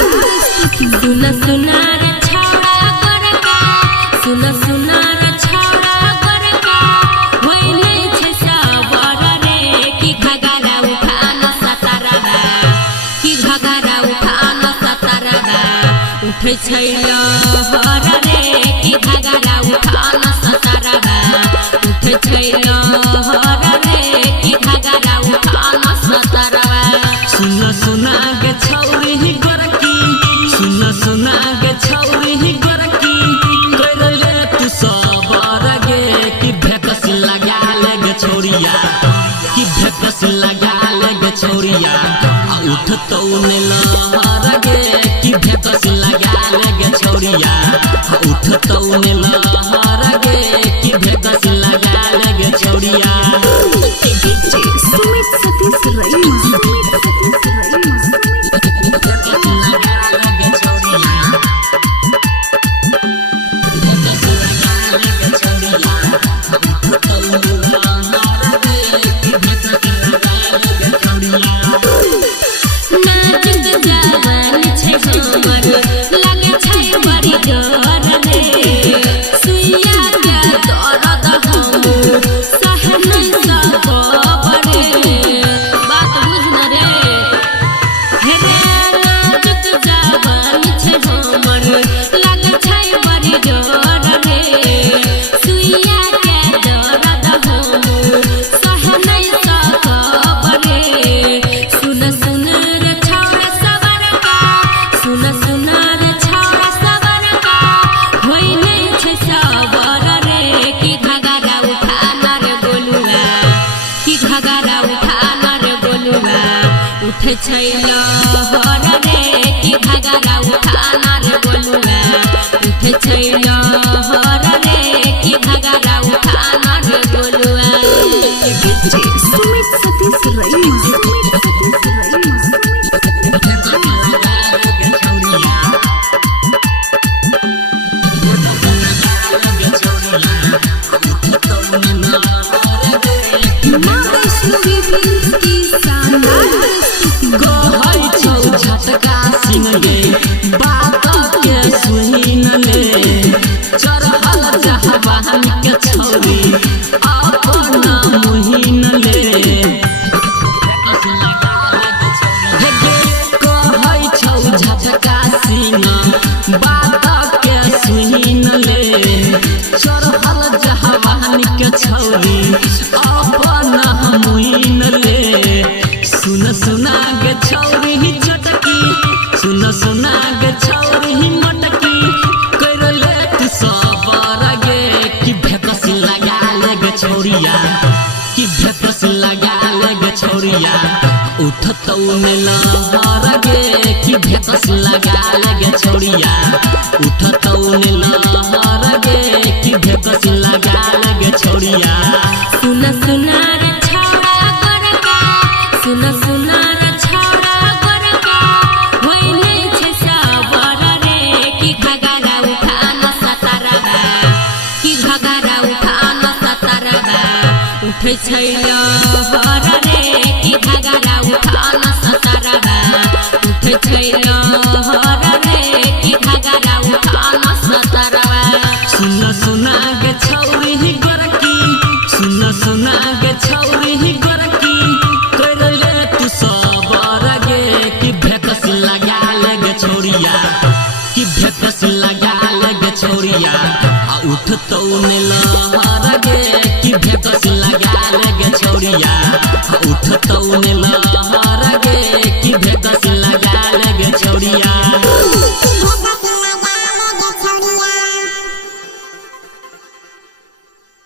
सुना सुना रे छौड़ा गोरका सुना सुना रे छौड़ा गोरका होई नहीं छे सबर रे कि घगरा उठाना सतारबा कि घगरा उठाना सतारबा उठे छै लहर रे कि घगरा उठाना सतारबा उठे छै लहर रे कि घगरा उठाना सतारबा सुना सुना गे छौरी गोरकी सुना सुना गे छौरी गोरकी कर ले तू सबर गे कि भेकस लगा ले गे छौरिया कि भेकस लगा ले गे छौरिया उठ तो ने लहर गे कि भेकस लगा ले गे छौरिया उठ तो ने लहर गे कि भेकस लगा ले गे छौरिया उठे छै लहर रे कि घगरा उठाना रे बोलुआ उठे छै लहर रे कि घगरा उठाना रे बोलुआ कहै छौ झटका सिन गे बात के सुन ले चढ़ल जहवान के छौरी अपन मुहिन ले कहै छौ झटका सिन बात के सुन ले चढ़ल जहवान के छौरी अपन मुहिन ले सुन सुना गे छौरी चटकी सुन सुना गे छौरी मटकी कर ले तू सबर गे कि भेकस लगा ले गे छौरिया कि भेकस लगा ले गे छौरिया उठ तो ने लहर गे कि भेकस लगा ले गे छौरिया उठ तो ने लहर गे कि भेकस लगा ले गे छौरिया सुना सुना रे छौड़ा गोरका सुना सुना रे छौड़ा गोरका होई नहीं छे सबर रे कि घगरा उठाना सतारबा कि घगरा उठाना सतारबा उठे छै लहर रे कि घगरा उठाना सतारबा उठे छै लहर रे कि घगरा उठाना सतारबा सुना सुना गे छौरी गोरकी सुना सुना गे छौरी गोरकी कर ले तू सबर गे कि भेकस लगा ले गे छौरिया कि भेकस लगा ले गे छौरिया उठ तो ने लहर गे कि भेकस लगा ले गे छौरिया उठ तो ने